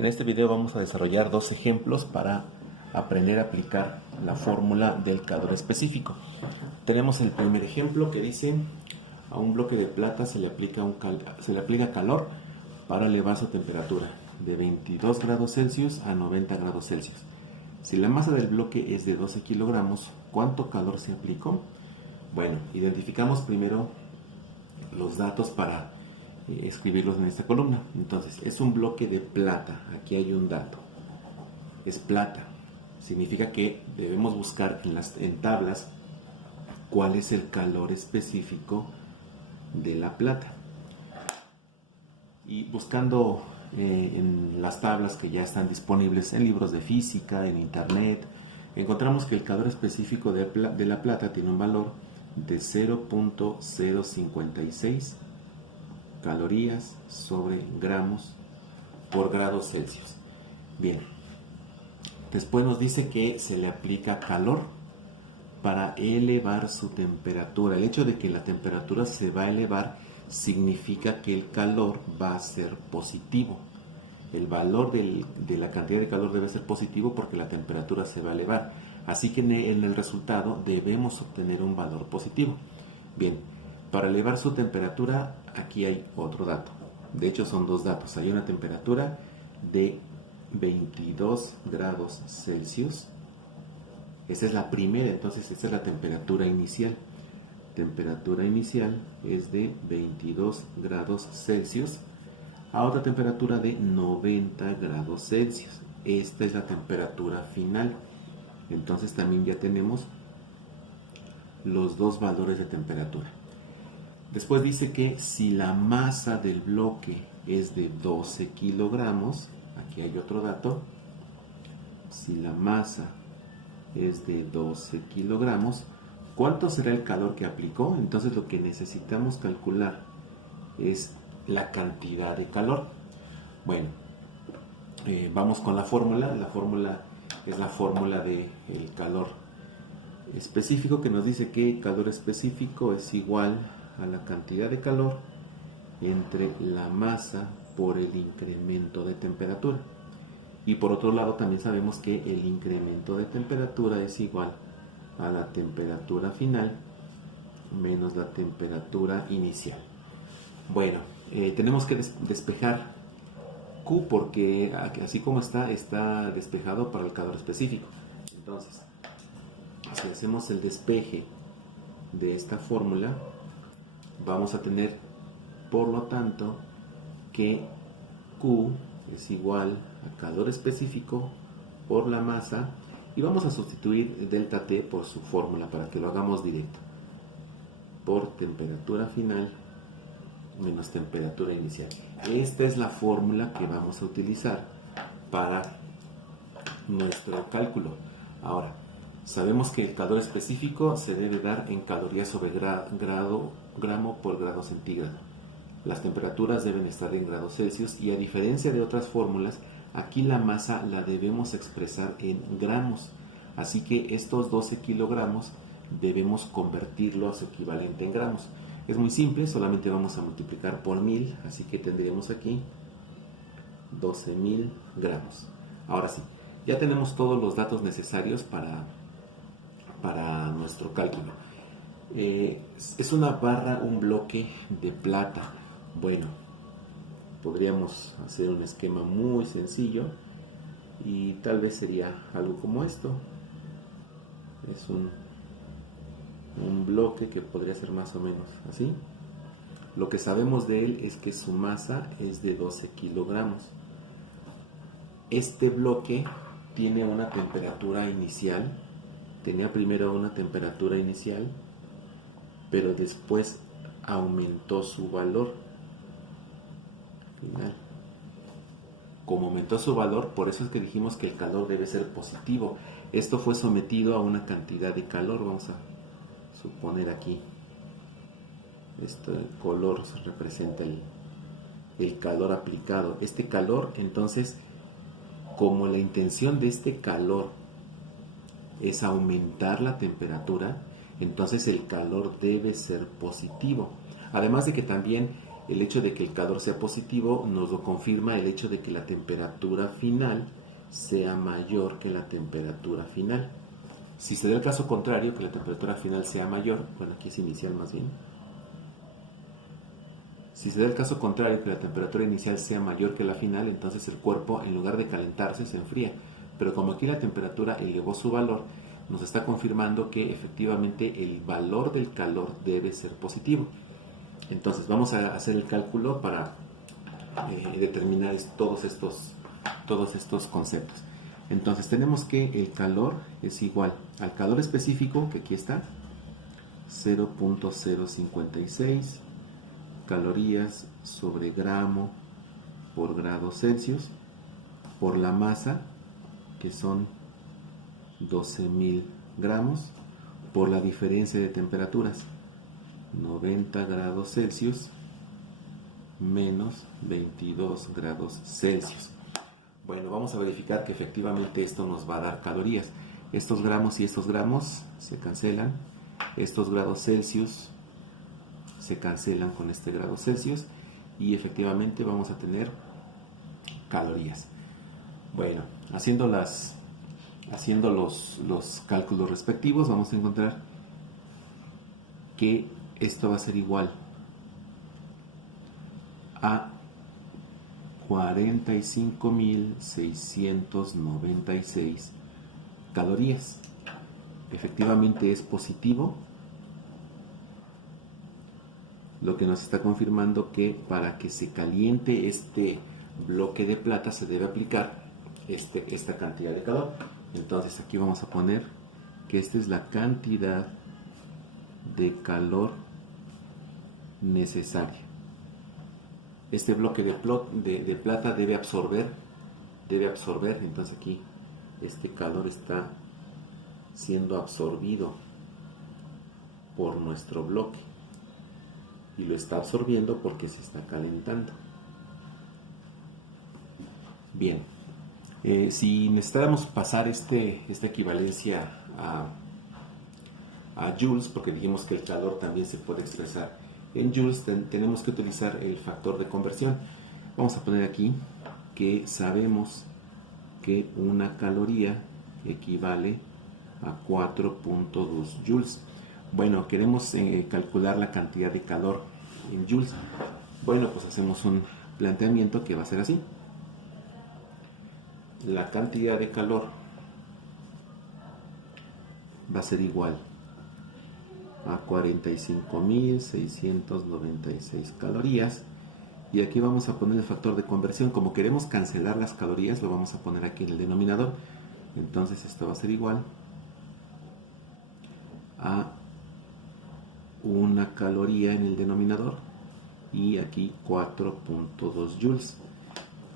En este video vamos a desarrollar dos ejemplos para aprender a aplicar la fórmula del calor específico. Tenemos el primer ejemplo que dice: a un bloque de plata se le aplica calor para elevar su temperatura de 22 grados Celsius a 90 grados Celsius. Si la masa del bloque es de 12 kilogramos, ¿cuánto calor se aplicó? Bueno, identificamos primero los datos para escribirlos en esta columna. Entonces, es un bloque de plata. Aquí hay un dato. Es plata. Significa que debemos buscar en tablas cuál es el calor específico de la plata. Y buscando en las tablas que ya están disponibles en libros de física, en internet, encontramos que el calor específico de la plata tiene un valor de 0.056 calorías sobre gramos por grado Celsius. Bien, después nos dice que se le aplica calor para elevar su temperatura. El hecho de que la temperatura se va a elevar significa que el calor va a ser positivo. El valor de la cantidad de calor debe ser positivo porque la temperatura se va a elevar. Así que en el resultado debemos obtener un valor positivo. Bien, para elevar su temperatura, aquí hay otro dato. De hecho, son dos datos. Hay una temperatura de 22 grados Celsius. Esa es la primera, entonces esa es la temperatura inicial. Temperatura inicial es de 22 grados Celsius a otra temperatura de 90 grados Celsius. Esta es la temperatura final. Entonces también ya tenemos los dos valores de temperatura. Después dice que si la masa del bloque es de 12 kilogramos, aquí hay otro dato, si la masa es de 12 kilogramos, ¿cuánto será el calor que aplicó? Entonces lo que necesitamos calcular es la cantidad de calor. Bueno, vamos con la fórmula. La fórmula es la fórmula del calor específico, que nos dice que calor específico es igual a la cantidad de calor entre la masa por el incremento de temperatura. Y por otro lado también sabemos que el incremento de temperatura es igual a la temperatura final menos la temperatura inicial. Bueno, tenemos que despejar Q porque así como está despejado para el calor específico. Entonces, si hacemos el despeje de esta fórmula, vamos a tener, por lo tanto, que Q es igual a calor específico por la masa, y vamos a sustituir delta T por su fórmula para que lo hagamos directo, por temperatura final menos temperatura inicial. Esta es la fórmula que vamos a utilizar para nuestro cálculo. Ahora, sabemos que el calor específico se debe dar en calorías sobre gramo por grado centígrado. Las temperaturas deben estar en grados Celsius y, a diferencia de otras fórmulas, aquí la masa la debemos expresar en gramos. Así que estos 12 kilogramos debemos convertirlo a su equivalente en gramos. Es muy simple, solamente vamos a multiplicar por 1000, así que tendremos aquí 12.000 gramos. Ahora sí, ya tenemos todos los datos necesarios para nuestro cálculo. Es una barra, un bloque de plata. Bueno, podríamos hacer un esquema muy sencillo y tal vez sería algo como esto. Es un bloque que podría ser más o menos así. Lo que sabemos de él es que su masa es de 12 kilogramos. Este bloque tiene una temperatura inicial. Tenía primero una temperatura inicial, pero después aumentó su valor final. Como aumentó su valor, por eso es que dijimos que el calor debe ser positivo. Esto fue sometido a una cantidad de calor. Vamos a suponer aquí, el color representa el calor aplicado. Este calor, entonces, como la intención de este calor es aumentar la temperatura, entonces el calor debe ser positivo. Además de que también el hecho de que el calor sea positivo nos lo confirma el hecho de que la temperatura final sea mayor que la temperatura final. Si se da el caso contrario, que la temperatura final sea mayor, bueno, aquí es inicial más bien. Si se da el caso contrario, que la temperatura inicial sea mayor que la final, entonces el cuerpo, en lugar de calentarse, se enfría. Pero como aquí la temperatura elevó su valor, nos está confirmando que efectivamente el valor del calor debe ser positivo. Entonces vamos a hacer el cálculo para determinar todos estos conceptos. Entonces tenemos que el calor es igual al calor específico, que aquí está, 0.056 calorías sobre gramo por grado Celsius, por la masa, que son 12.000 gramos, por la diferencia de temperaturas, 90 grados Celsius menos 22 grados Celsius. Bueno, vamos a verificar que efectivamente esto nos va a dar calorías. Estos gramos y estos gramos se cancelan. Estos grados Celsius se cancelan con este grado Celsius y efectivamente vamos a tener calorías. Bueno, haciendo los cálculos respectivos, vamos a encontrar que esto va a ser igual a 45.696 calorías. Efectivamente es positivo, lo que nos está confirmando que para que se caliente este bloque de plata se debe aplicar esta cantidad de calor. Entonces aquí vamos a poner que esta es la cantidad de calor necesaria. Este bloque de plata debe absorber, entonces aquí este calor está siendo absorbido por nuestro bloque y lo está absorbiendo porque se está calentando. Bien, si necesitáramos pasar esta equivalencia a joules, porque dijimos que el calor también se puede expresar en joules, tenemos que utilizar el factor de conversión. Vamos a poner aquí que sabemos que una caloría equivale a 4.2 joules. Bueno, queremos calcular la cantidad de calor en joules. Bueno, pues hacemos un planteamiento que va a ser así. La cantidad de calor va a ser igual a 45.696 calorías, y aquí vamos a poner el factor de conversión. Como queremos cancelar las calorías, lo vamos a poner aquí en el denominador. Entonces esto va a ser igual a una caloría en el denominador y aquí 4.2 joules,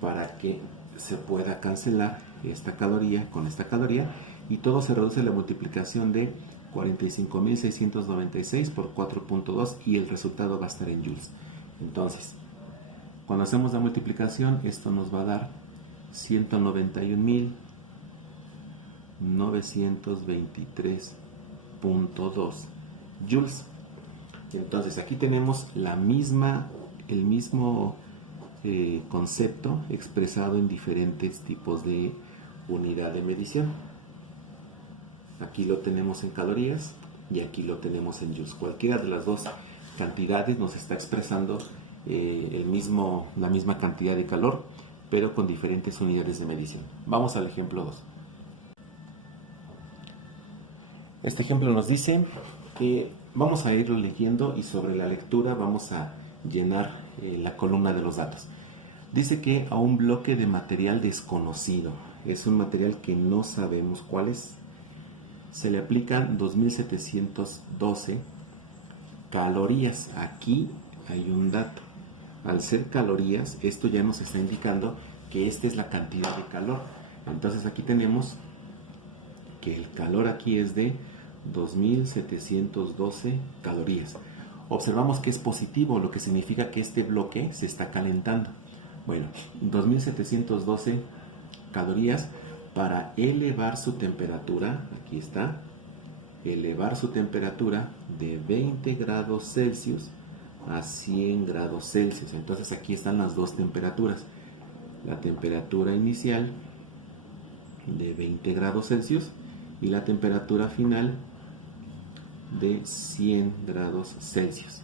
para que se pueda cancelar esta caloría con esta caloría y todo se reduce a la multiplicación de 45.696 por 4.2 y el resultado va a estar en joules. Entonces, cuando hacemos la multiplicación, esto nos va a dar 191.923.2 joules. Entonces aquí tenemos el mismo concepto expresado en diferentes tipos de unidad de medición. Aquí lo tenemos en calorías y aquí lo tenemos en joules. Cualquiera de las dos cantidades nos está expresando la misma cantidad de calor, pero con diferentes unidades de medición. Vamos al ejemplo 2. Este ejemplo nos dice que vamos a irlo leyendo y sobre la lectura vamos a llenar la columna de los datos. Dice que a un bloque de material desconocido, es un material que no sabemos cuál es, se le aplican 2.712 calorías. Aquí hay un dato. Al ser calorías, esto ya nos está indicando que esta es la cantidad de calor. Entonces aquí tenemos que el calor aquí es de 2.712 calorías. Observamos que es positivo, lo que significa que este bloque se está calentando. Bueno, 2.712 calorías para elevar su temperatura, aquí está, elevar su temperatura de 20 grados Celsius a 100 grados Celsius. Entonces aquí están las dos temperaturas. La temperatura inicial de 20 grados Celsius y la temperatura final de 100 grados Celsius.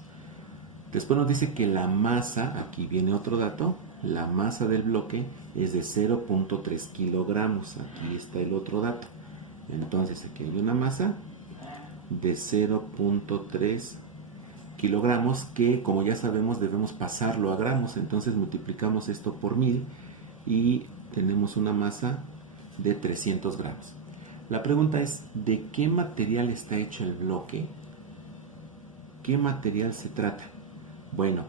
Después nos dice que la masa, aquí viene otro dato, la masa del bloque es de 0.3 kilogramos. Aquí está el otro dato. Entonces aquí hay una masa de 0.3 kilogramos que, como ya sabemos, debemos pasarlo a gramos. Entonces multiplicamos esto por 1000 y tenemos una masa de 300 gramos. La pregunta es, ¿de qué material está hecho el bloque? ¿Qué material se trata? Bueno,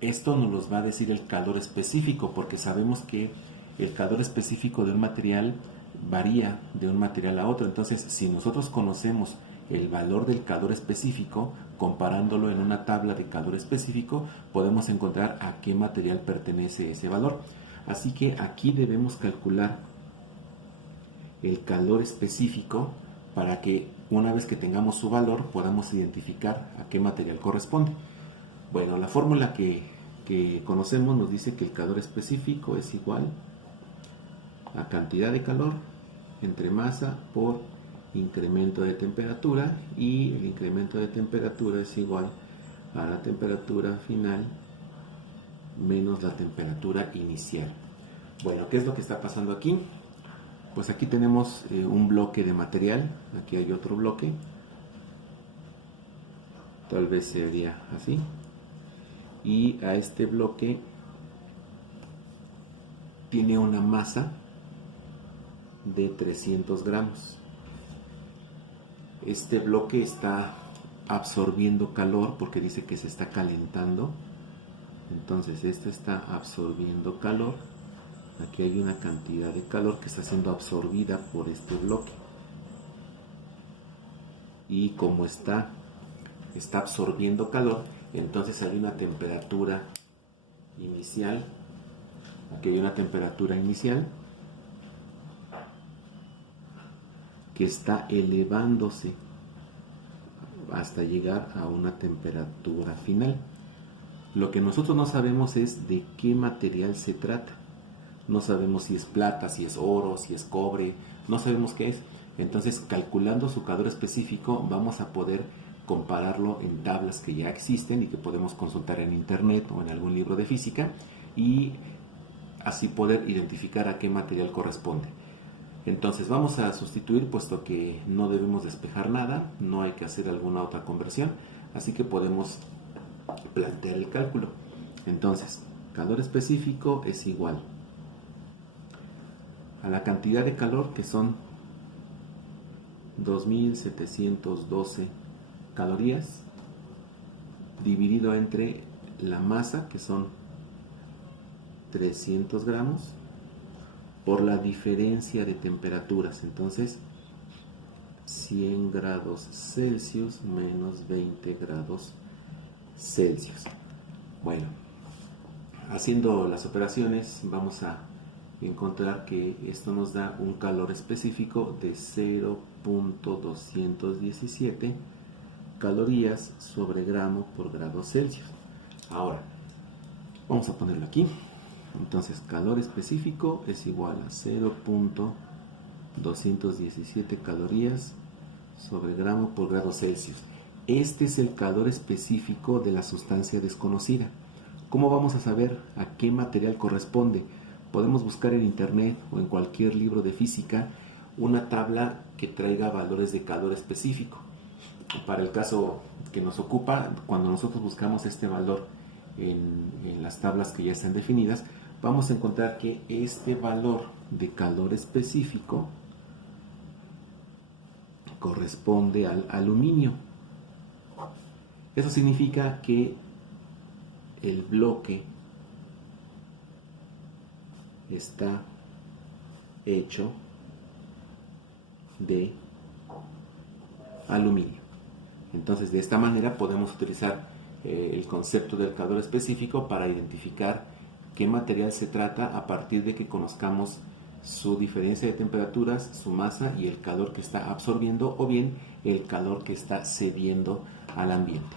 esto nos los va a decir el calor específico, porque sabemos que el calor específico de un material varía de un material a otro. Entonces, si nosotros conocemos el valor del calor específico, comparándolo en una tabla de calor específico, podemos encontrar a qué material pertenece ese valor. Así que aquí debemos calcular el calor específico para que una vez que tengamos su valor podamos identificar a qué material corresponde. Bueno, la fórmula que conocemos nos dice que el calor específico es igual a cantidad de calor entre masa por incremento de temperatura, y el incremento de temperatura es igual a la temperatura final menos la temperatura inicial. Bueno, ¿qué es lo que está pasando aquí? Pues aquí tenemos un bloque de material, aquí hay otro bloque, tal vez sería así, y a este bloque tiene una masa de 300 gramos. Este bloque está absorbiendo calor porque dice que se está calentando. Entonces este está absorbiendo calor. Aquí hay una cantidad de calor que está siendo absorbida por este bloque. Y como está absorbiendo calor, entonces hay una temperatura inicial. Aquí hay una temperatura inicial que está elevándose hasta llegar a una temperatura final. Lo que nosotros no sabemos es de qué material se trata. No sabemos si es plata, si es oro, si es cobre, no sabemos qué es. Entonces, calculando su calor específico, vamos a poder compararlo en tablas que ya existen y que podemos consultar en internet o en algún libro de física, y así poder identificar a qué material corresponde. Entonces vamos a sustituir, puesto que no debemos despejar nada, no hay que hacer alguna otra conversión, así que podemos plantear el cálculo. Entonces, calor específico es igual a la cantidad de calor, que son 2712 calorías, dividido entre la masa, que son 300 gramos, por la diferencia de temperaturas. Entonces 100 grados Celsius menos 20 grados Celsius. Bueno, haciendo las operaciones vamos a encontrar que esto nos da un calor específico de 0.217 calorías sobre gramo por grado Celsius. Ahora vamos a ponerlo aquí. Entonces, calor específico es igual a 0.217 calorías sobre gramo por grado Celsius. Este es el calor específico de la sustancia desconocida. ¿Cómo vamos a saber a qué material corresponde? Podemos buscar en internet o en cualquier libro de física una tabla que traiga valores de calor específico. Para el caso que nos ocupa, cuando nosotros buscamos este valor en las tablas que ya están definidas, vamos a encontrar que este valor de calor específico corresponde al aluminio. Eso significa que el bloque está hecho de aluminio. Entonces, de esta manera podemos utilizar el concepto del calor específico para identificar qué material se trata a partir de que conozcamos su diferencia de temperaturas, su masa y el calor que está absorbiendo, o bien el calor que está cediendo al ambiente.